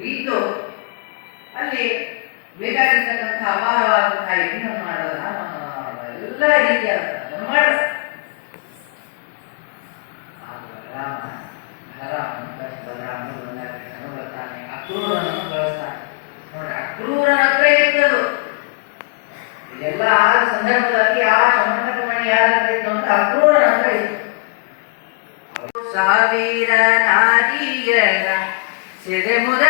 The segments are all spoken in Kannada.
ಇದ್ದು ಅಲ್ಲಿ ಬೇಕಾಗಿರ್ತಕ್ಕಂಥ ಅಪಾರವಾದಂತಹ ಯಜ್ಞ ಮಾಡೋದ ಎಲ್ಲ ರೀತಿಯ ಆ ಆ ಮಣಿ ಸಾವಿರ ನಾರಿಯರ ಸೆರೆ ಮುದ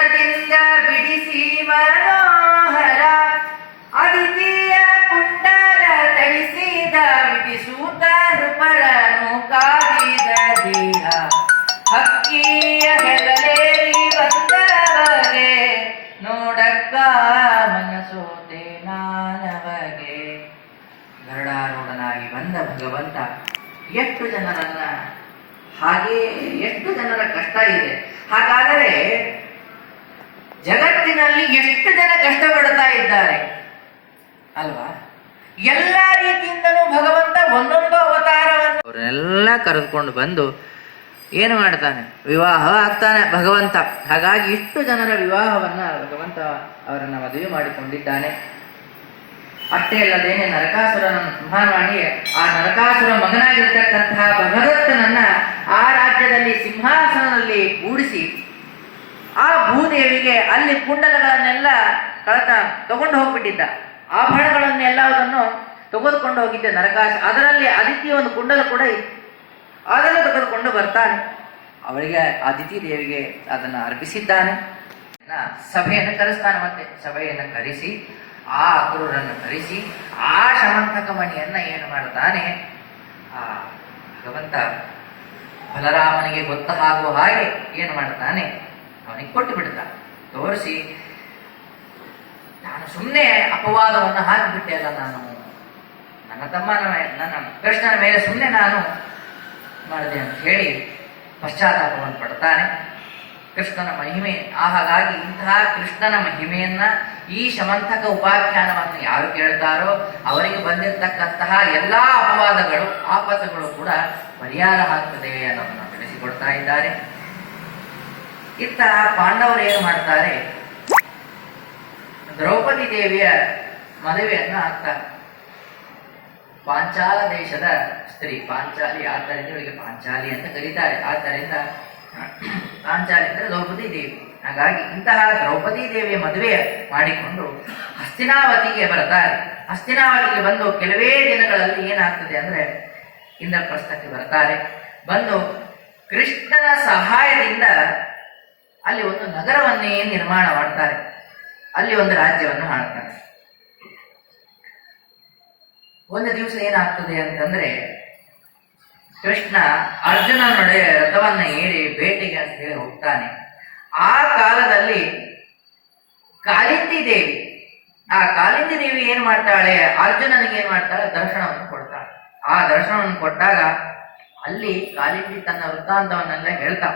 ಎಷ್ಟು ಜನರನ್ನ? ಹಾಗೆ ಎಷ್ಟು ಜನರ ಕಷ್ಟ ಇದೆ. ಹಾಗಾದರೆ ಜಗತ್ತಿನಲ್ಲಿ ಎಷ್ಟು ಜನ ಕಷ್ಟಪಡ್ತಾ ಇದ್ದಾರೆ? ಅಲ್ವಾ? ಎಲ್ಲ ರೀತಿಯಿಂದಲೂ ಭಗವಂತ ಒಂದೊಂದು ಅವತಾರವನ್ನು ಅವರನ್ನೆಲ್ಲ ಕರೆದುಕೊಂಡು ಬಂದು ಏನು ಮಾಡ್ತಾನೆ? ವಿವಾಹ ಆಗ್ತಾನೆ ಭಗವಂತ. ಹಾಗಾಗಿ ಇಷ್ಟು ಜನರ ವಿವಾಹವನ್ನ ಭಗವಂತ ಅವರನ್ನ ಮದುವೆ ಮಾಡಿಕೊಂಡಿದ್ದಾನೆ. ಅಷ್ಟೇ ಅಲ್ಲದೇನೆ ನರಕಾಸುರನ ಸಂಹಾರ ಮಾಡಿ ಆ ನರಕಾಸುರ ಮಗನಾಗಿರ್ತಕ್ಕಂತಹ ಭಗದತ್ತನನ್ನ ಆ ರಾಜ್ಯದಲ್ಲಿ ಸಿಂಹಾಸನದಲ್ಲಿ ಕೂಡಿಸಿ, ಆ ಭೂದೇವಿಗೆ ಅಲ್ಲಿ ಕುಂಡಲಗಳನ್ನೆಲ್ಲ ಕಳತ ತಗೊಂಡು ಹೋಗ್ಬಿಟ್ಟಿದ್ದ. ಆಭರಣಗಳನ್ನೆಲ್ಲವನ್ನು ತೆಗೆದುಕೊಂಡು ಹೋಗಿದ್ದೆ ನರಕಾಸ. ಅದರಲ್ಲಿ ಅದಿತಿ ಒಂದು ಕುಂಡಲ ಕೂಡ ಇತ್ತು. ಅದನ್ನು ತೆಗೆದುಕೊಂಡು ಬರ್ತಾನೆ. ಅವಳಿಗೆ ಅದಿತಿ ದೇವಿಗೆ ಅದನ್ನು ಅರ್ಪಿಸಿದ್ದಾನೆ. ಸಭೆಯನ್ನು ಕರೆಸ್ತಾನೆ ಮತ್ತೆ. ಸಭೆಯನ್ನು ಕರೆಸಿ ಆ ಅಕ್ರೂರನ್ನು ಕರೆಸಿ ಆ ಶಮಂತಕ ಮಣಿಯನ್ನು ಏನು ಮಾಡ್ತಾನೆ? ಆ ಭಗವಂತ ಬಲರಾಮನಿಗೆ ಗೊತ್ತಾಗುವ ಹಾಗೆ ಏನು ಮಾಡ್ತಾನೆ? ಅವನಿಗೆ ಕೊಟ್ಟು ಬಿಡ್ತಾನೆ ತೋರಿಸಿ, ನಾನು ಸುಮ್ಮನೆ ಅಪವಾದವನ್ನು ಹಾಕಿಬಿಟ್ಟೆ ಅಲ್ಲ ನಾನು. ನನ್ನ ತಮ್ಮನ ನನ್ನ ಕೃಷ್ಣನ ಮೇಲೆ ಸುಮ್ಮನೆ ನಾನು ಮಾಡಿದೆ ಅಂತ ಹೇಳಿ ಪಶ್ಚಾತ್ತಾಪವನ್ನು ಪಡ್ತಾನೆ. ಕೃಷ್ಣನ ಮಹಿಮೆ. ಆ ಹಾಗಾಗಿ ಇಂತಹ ಕೃಷ್ಣನ ಮಹಿಮೆಯನ್ನ ಈ ಶಮಂತಕ ಉಪಾಖ್ಯಾನವನ್ನು ಯಾರು ಕೇಳ್ತಾರೋ, ಅವರಿಗೆ ಬಂದಿರತಕ್ಕಂತಹ ಎಲ್ಲಾ ಅಪವಾದಗಳು, ಆಪತ್ತುಗಳು ಕೂಡ ಪರಿಹಾರ ಆಗ್ತದೆ ಅನ್ನೋದನ್ನ ತಿಳಿಸಿಕೊಡ್ತಾ ಇದ್ದಾರೆ. ಇತ್ತ ಪಾಂಡವರು ಏನು ಮಾಡ್ತಾರೆ? ದ್ರೌಪದಿ ದೇವಿಯ ಮದುವೆಯನ್ನು ಆಗ್ತಾರೆ. ಪಾಂಚಾಲ ದೇಶದ ಸ್ತ್ರೀ, ಪಾಂಚಾಲಿ ಆದ್ದರಿಂದ ಇವಳಿಗೆ ಪಾಂಚಾಲಿ ಅಂತ ಕರೀತಾರೆ. ಆದ್ದರಿಂದ ಪಾಂಚಾಲಿ ಅಂದರೆ ದ್ರೌಪದಿ ದೇವಿ. ಹಾಗಾಗಿ ಇಂತಹ ದ್ರೌಪದಿ ದೇವಿಯ ಮದುವೆ ಮಾಡಿಕೊಂಡು ಹಸ್ತಿನಾವತಿಗೆ ಬರ್ತಾರೆ. ಹಸ್ತಿನಾವತಿಗೆ ಬಂದು ಕೆಲವೇ ದಿನಗಳಲ್ಲಿ ಏನಾಗ್ತದೆ ಅಂದ್ರೆ ಇಂದ್ರಪ್ರಸ್ಥಕ್ಕೆ ಬರ್ತಾರೆ. ಬಂದು ಕೃಷ್ಣನ ಸಹಾಯದಿಂದ ಅಲ್ಲಿ ಒಂದು ನಗರವನ್ನೇ ನಿರ್ಮಾಣ ಮಾಡ್ತಾರೆ ಅಲ್ಲಿ ಒಂದು ರಾಜ್ಯವನ್ನು ಮಾಡ್ತಾರೆ ಒಂದು ದಿವಸ ಏನಾಗ್ತದೆ ಅಂತಂದ್ರೆ ಕೃಷ್ಣ ಅರ್ಜುನನೊಡೆ ರಥವನ್ನ ಏರಿ ಬೇಟೆಗೆ ಅಂತ ಹೇಳಿ ಹೋಗ್ತಾನೆ. ಆ ಕಾಲದಲ್ಲಿ ಕಾಲಿಂದಿ ದೇವಿ ಆ ಕಾಲಿಂದಿ ದೇವಿ ಏನ್ ಮಾಡ್ತಾಳೆ? ಅರ್ಜುನನಿಗೆ ಏನ್ ಮಾಡ್ತಾಳೆ? ದರ್ಶನವನ್ನು ಕೊಡ್ತಾಳೆ. ಆ ದರ್ಶನವನ್ನು ಕೊಟ್ಟಾಗ ಅಲ್ಲಿ ಕಾಲಿಂದಿ ತನ್ನ ವೃತ್ತಾಂತವನ್ನೆಲ್ಲ ಹೇಳ್ತಾ,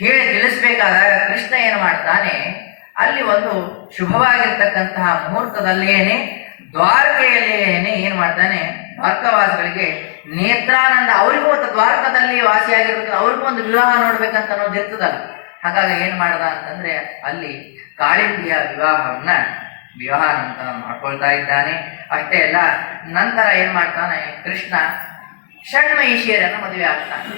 ಹೇಳಿ ತಿಳಿಸ್ಬೇಕಾದಾಗ ಕೃಷ್ಣ ಏನ್ ಮಾಡ್ತಾನೆ? ಅಲ್ಲಿ ಒಂದು ಶುಭವಾಗಿರ್ತಕ್ಕಂತಹ ಮುಹೂರ್ತದಲ್ಲಿಯೇನೆ ದ್ವಾರಕೆಯಲ್ಲಿಯೇನೆ ಏನ್ ಮಾಡ್ತಾನೆ? ದ್ವಾರಕವಾಸಿಗಳಿಗೆ ನೇತ್ರಾನಂದ ಅವರಿಗೂ ಒಂದು ದ್ವಾರಕದಲ್ಲಿ ವಾಸಿಯಾಗಿರ್ಬೇಕು, ಅವ್ರಿಗೂ ಒಂದು ವಿವಾಹ ನೋಡ್ಬೇಕಂತ ಅನ್ನೋದು ಇರ್ತದಲ್ಲ. ಹಾಗಾಗಿ ಏನು ಮಾಡ್ದ ಅಂತಂದ್ರೆ ಅಲ್ಲಿ ಕಾಳಿಂದಿಯ ವಿವಾಹವನ್ನ ವಿವಾಹ ನಂತರ ಮಾಡ್ಕೊಳ್ತಾ ಇದ್ದಾನೆ. ಅಷ್ಟೇ ಅಲ್ಲ, ನಂತರ ಏನ್ ಮಾಡ್ತಾನೆ, ಕೃಷ್ಣ ಷಣ್ಮಹಿಷಿಯರನ್ನು ಮದುವೆ ಆಗ್ತಾನೆ.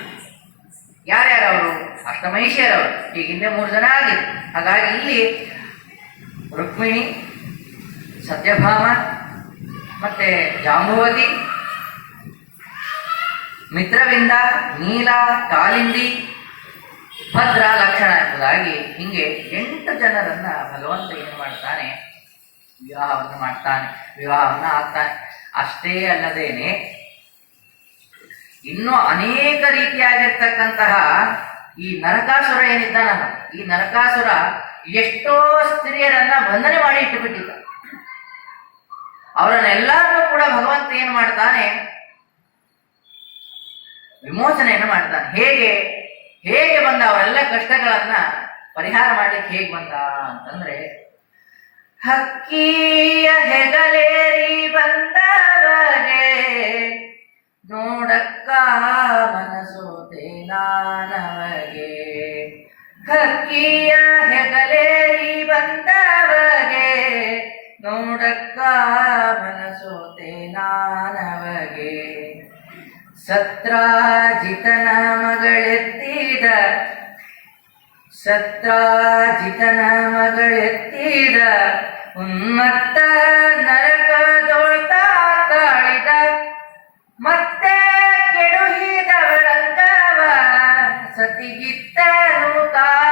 ಯಾರ್ಯಾರವರು? ಅಷ್ಟಮಹಿಷಿಯರವರು ಈಗ ಹಿಂದೆ ಮೂರು ಜನ ಆಗಿದೆ ಹಾಗಾಗಿ ಇಲ್ಲಿ ರುಕ್ಮಿಣಿ, ಸತ್ಯಭಾಮ ಮತ್ತೆ ಜಾಂಬುವತಿ ಮಿತ್ರವಿಂದ ನೀಲ ಕಾಲಿಂದಿ ಭದ್ರ ಲಕ್ಷಣ ಎಂಬುದಾಗಿ ಹಿಂಗೆ ಎಂಟು ಜನರನ್ನ ಭಗವಂತ ಏನು ಮಾಡ್ತಾನೆ? ವಿವಾಹವನ್ನು ಮಾಡ್ತಾನೆ, ವಿವಾಹವನ್ನು ಆಗ್ತಾನೆ. ಅಷ್ಟೇ ಅಲ್ಲದೇನೆ, ಇನ್ನೂ ಅನೇಕ ರೀತಿಯಾಗಿರ್ತಕ್ಕಂತಹ ಈ ನರಕಾಸುರ ಏನಿದ್ದಾನಲ್ಲ, ಈ ನರಕಾಸುರ ಎಷ್ಟೋ ಸ್ತ್ರೀಯರನ್ನ ಬಂಧನೆ ಮಾಡಿ ಇಟ್ಟುಬಿಟ್ಟಿದ್ದ. ಅವರನ್ನೆಲ್ಲರನ್ನೂ ಕೂಡ ಭಗವಂತ ಏನ್ ಮಾಡ್ತಾನೆ ವಿಮೋಚನೆಯನ್ನು ಮಾಡ್ತಾನೆ. ಹೇಗೆ? ಹೇಗೆ ಬಂದ ಅವರೆಲ್ಲ ಕಷ್ಟಗಳನ್ನ ಪರಿಹಾರ ಮಾಡ್ಲಿಕ್ಕೆ ಹೇಗೆ ಬಂದ ಅಂತಂದ್ರೆ, ಹಕ್ಕಿಯ ಹೆಗಲೇರಿ ಬಂದವಗೆ ನೋಡಕ್ಕ ಮನಸೋತೆ ನಾನವಗೆ ಹಕ್ಕಿಯ ಹೆಗಲೇರಿ ಬಂದವಗೆ ನೋಡಕ್ಕ ಮನಸೋತೆ ಸತ್ರಾಜಿತನ ಮಗಳೆತ್ತಿದ ಸತ್ರಾಜಿತನ ಮಗಳೆತ್ತಿದ ಉನ್ಮತ್ತ ನರಕದೊಳ್ತ ತಾಳಿದ ಮತ್ತೆ ಕೆಡುಹಿದವಳಂಗವ ಸತಿಗಿತ್ತನು ಕಾಲಿಂಗನವ